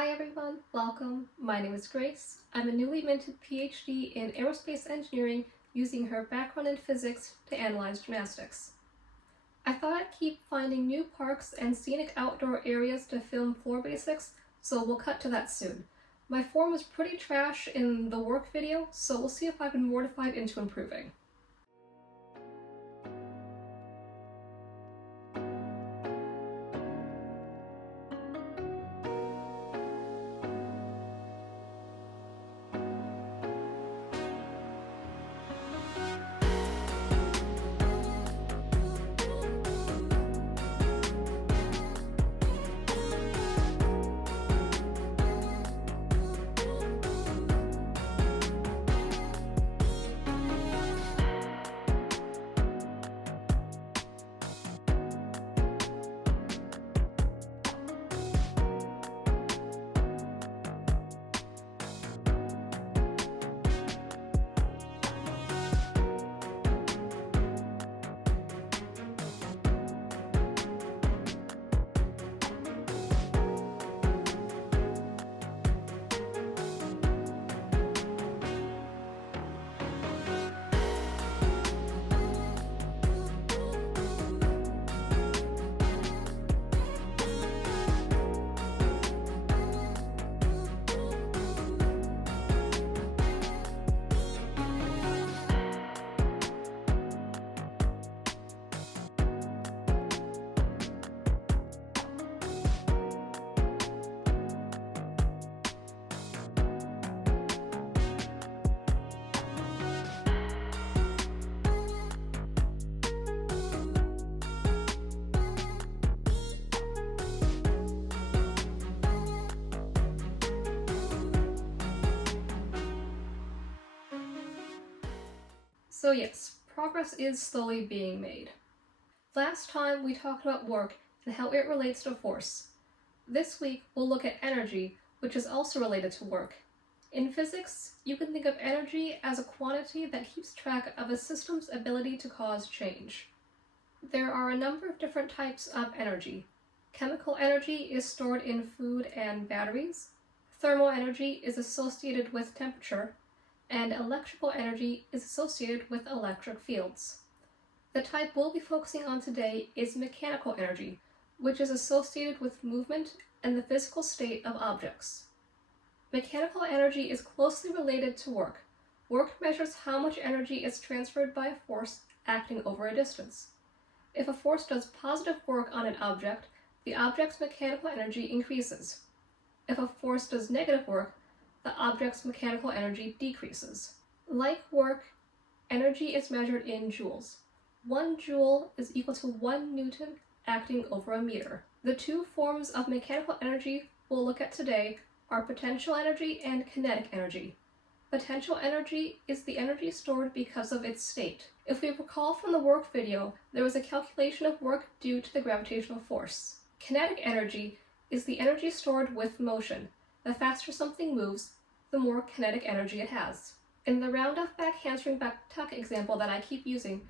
Hi everyone, welcome. My name is Grace. I'm a newly minted PhD in aerospace engineering using her background in physics to analyze gymnastics. I thought I'd keep finding new parks and scenic outdoor areas to film floor basics, so we'll cut to that soon. My form was pretty trash in the work video, so we'll see if I've been mortified into improving. So yes, progress is slowly being made. Last time we talked about work and how it relates to force. This week we'll look at energy, which is also related to work. In physics, you can think of energy as a quantity that keeps track of a system's ability to cause change. There are a number of different types of energy. Chemical energy is stored in food and batteries. Thermal energy is associated with temperature, and electrical energy is associated with electric fields. The type we'll be focusing on today is mechanical energy, which is associated with movement and the physical state of objects. Mechanical energy is closely related to work. Work measures how much energy is transferred by a force acting over a distance. If a force does positive work on an object, the object's mechanical energy increases. If a force does negative work, the object's mechanical energy decreases. Like work, energy is measured in joules. 1 joule is equal to 1 Newton acting over a meter. The two forms of mechanical energy we'll look at today are potential energy and kinetic energy. Potential energy is the energy stored because of its state. If we recall from the work video, there was a calculation of work due to the gravitational force. Kinetic energy is the energy stored with motion. The faster something moves, the more kinetic energy it has. In the round-off back handspring back tuck example that I keep using,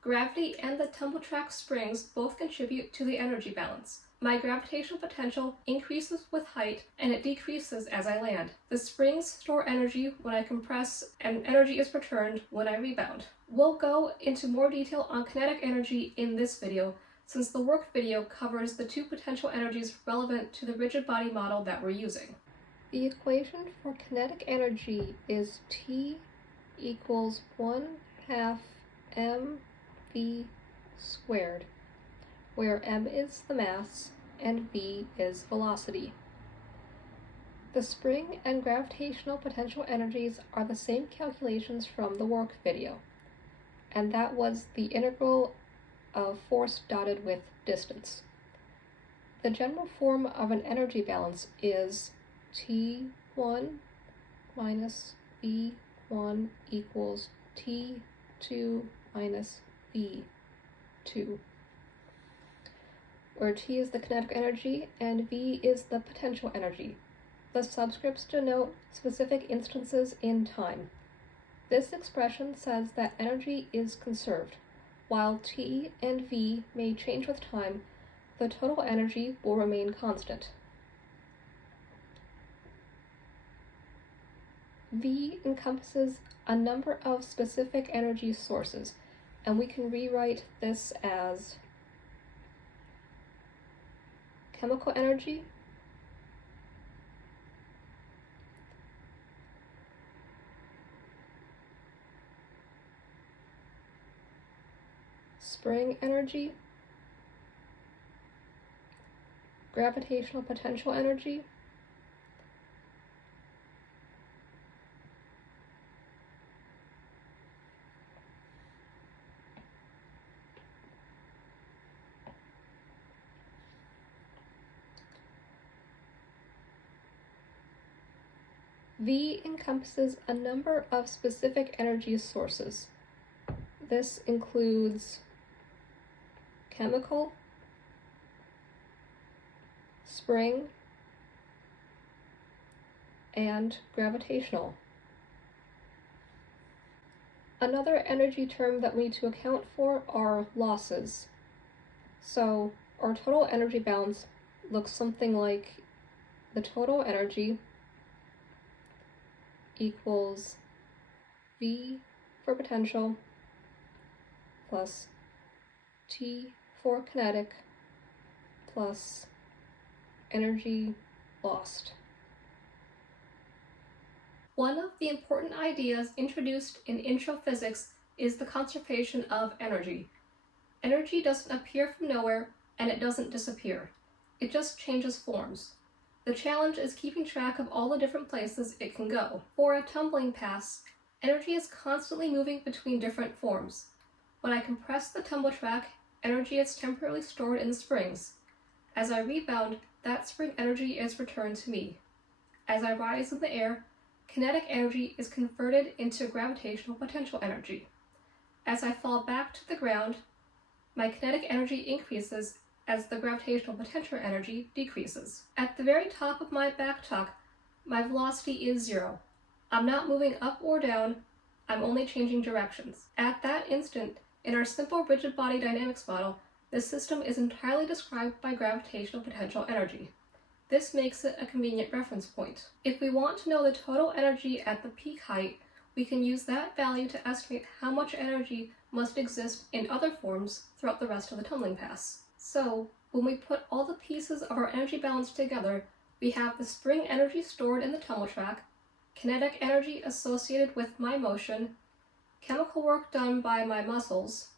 gravity and the tumble track springs both contribute to the energy balance. My gravitational potential increases with height and it decreases as I land. The springs store energy when I compress and energy is returned when I rebound. We'll go into more detail on kinetic energy in this video, since the work video covers the two potential energies relevant to the rigid body model that we're using. The equation for kinetic energy is T equals 1/2 mv squared, where m is the mass and v is velocity. The spring and gravitational potential energies are the same calculations from the work video, and that was the integral of force dotted with distance. The general form of an energy balance is T1 minus V1 equals T2 minus V2, where T is the kinetic energy and V is the potential energy. The subscripts denote specific instances in time. This expression says that energy is conserved. While T and V may change with time, the total energy will remain constant. V encompasses a number of specific energy sources, and we can rewrite this as chemical energy, spring energy, gravitational potential energy, V encompasses a number of specific energy sources. This includes chemical, spring, and gravitational. Another energy term that we need to account for are losses. So our total energy balance looks something like the total energy equals V for potential plus T for kinetic plus energy lost. One of the important ideas introduced in intro physics is the conservation of energy. Energy doesn't appear from nowhere, and it doesn't disappear. It just changes forms. The challenge is keeping track of all the different places it can go. For a tumbling pass, energy is constantly moving between different forms. When I compress the tumble track, energy is temporarily stored in the springs. As I rebound, that spring energy is returned to me. As I rise in the air, kinetic energy is converted into gravitational potential energy. As I fall back to the ground, my kinetic energy increases as the gravitational potential energy decreases. At the very top of my back tuck, my velocity is 0. I'm not moving up or down, I'm only changing directions. At that instant, in our simple rigid body dynamics model, this system is entirely described by gravitational potential energy. This makes it a convenient reference point. If we want to know the total energy at the peak height, we can use that value to estimate how much energy must exist in other forms throughout the rest of the tumbling pass. So, when we put all the pieces of our energy balance together, we have the spring energy stored in the tumble track, kinetic energy associated with my motion, chemical work done by my muscles,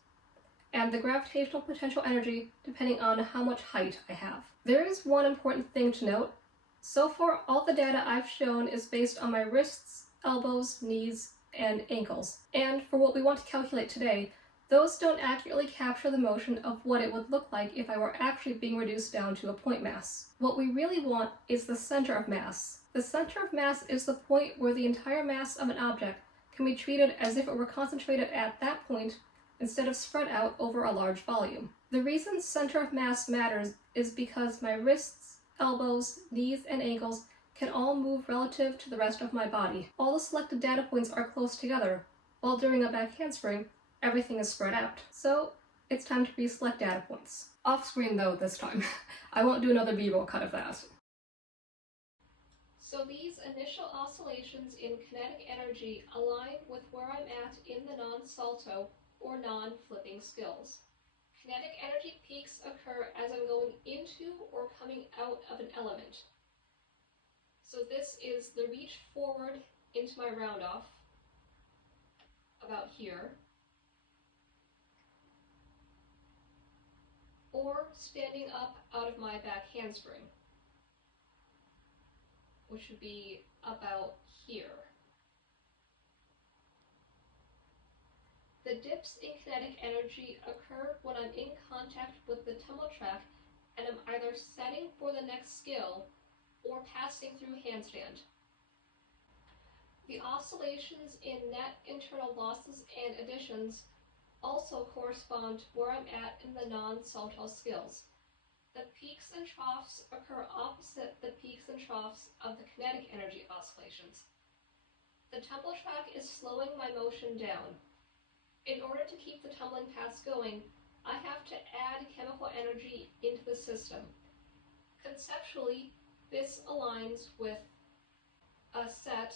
and the gravitational potential energy depending on how much height I have. There is one important thing to note. So far, all the data I've shown is based on my wrists, elbows, knees, and ankles. And for what we want to calculate today, those don't accurately capture the motion of what it would look like if I were actually being reduced down to a point mass. What we really want is the center of mass. The center of mass is the point where the entire mass of an object can be treated as if it were concentrated at that point instead of spread out over a large volume. The reason center of mass matters is because my wrists, elbows, knees, and ankles can all move relative to the rest of my body. All the selected data points are close together, while during a back handspring, everything is spread out. So it's time to reselect data points. Off screen though this time. I won't do another B-roll cut of that. So these initial oscillations in kinetic energy align with where I'm at in the non-salto or non-flipping skills. Kinetic energy peaks occur as I'm going into or coming out of an element. So this is the reach forward into my round off, about here, or standing up out of my back handspring, which would be about here. The dips in kinetic energy occur when I'm in contact with the tumble track and I'm either setting for the next skill or passing through handstand. The oscillations in net internal losses and additions also correspond to where I'm at in the non-salto skills. The peaks and troughs occur opposite the peaks and troughs of the kinetic energy oscillations. The tumble track is slowing my motion down. In order to keep the tumbling pass going, I have to add chemical energy into the system. Conceptually, this aligns with a set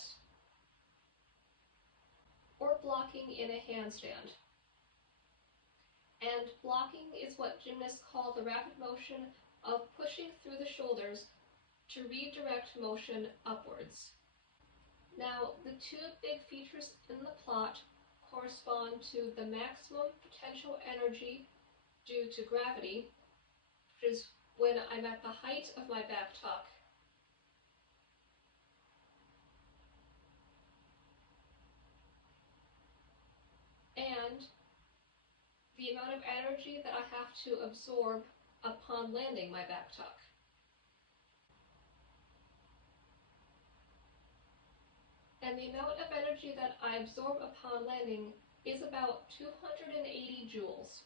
or blocking in a handstand. And blocking is what gymnasts call the rapid motion of pushing through the shoulders to redirect motion upwards. Now, the two big features in the plot correspond to the maximum potential energy due to gravity, which is when I'm at the height of my back tuck, and the amount of energy that I have to absorb upon landing my back tuck. And the amount of energy that I absorb upon landing is about 280 joules.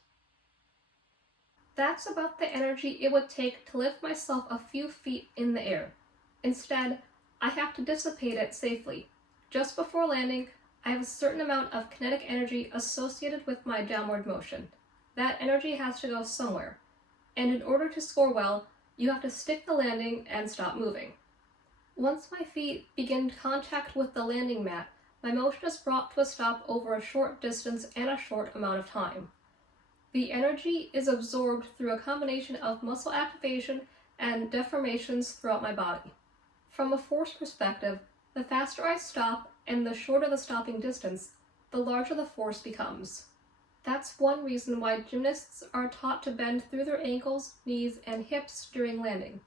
That's about the energy it would take to lift myself a few feet in the air. Instead, I have to dissipate it safely. Just before landing, I have a certain amount of kinetic energy associated with my downward motion. That energy has to go somewhere, and in order to score well, you have to stick the landing and stop moving. Once my feet begin contact with the landing mat, my motion is brought to a stop over a short distance and a short amount of time. The energy is absorbed through a combination of muscle activation and deformations throughout my body. From a force perspective, the faster I stop and the shorter the stopping distance, the larger the force becomes. That's one reason why gymnasts are taught to bend through their ankles, knees, and hips during landing.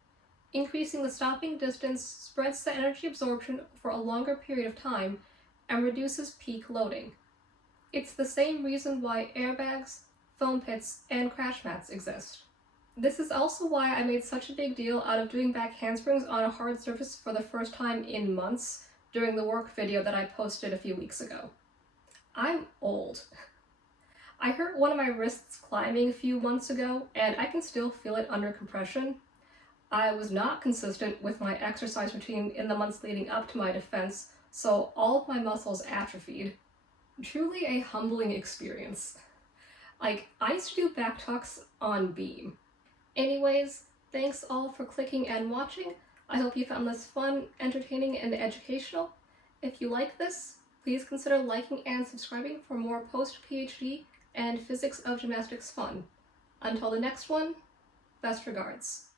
Increasing the stopping distance spreads the energy absorption for a longer period of time and reduces peak loading. It's the same reason why airbags, foam pits, and crash mats exist. This is also why I made such a big deal out of doing back handsprings on a hard surface for the first time in months during the work video that I posted a few weeks ago. I'm old. I hurt one of my wrists climbing a few months ago, and I can still feel it under compression. I was not consistent with my exercise routine in the months leading up to my defense, so all of my muscles atrophied. Truly a humbling experience. I used to do back tucks on beam. Anyways, thanks all for clicking and watching. I hope you found this fun, entertaining, and educational. If you like this, please consider liking and subscribing for more post-PhD and physics of gymnastics fun. Until the next one, best regards.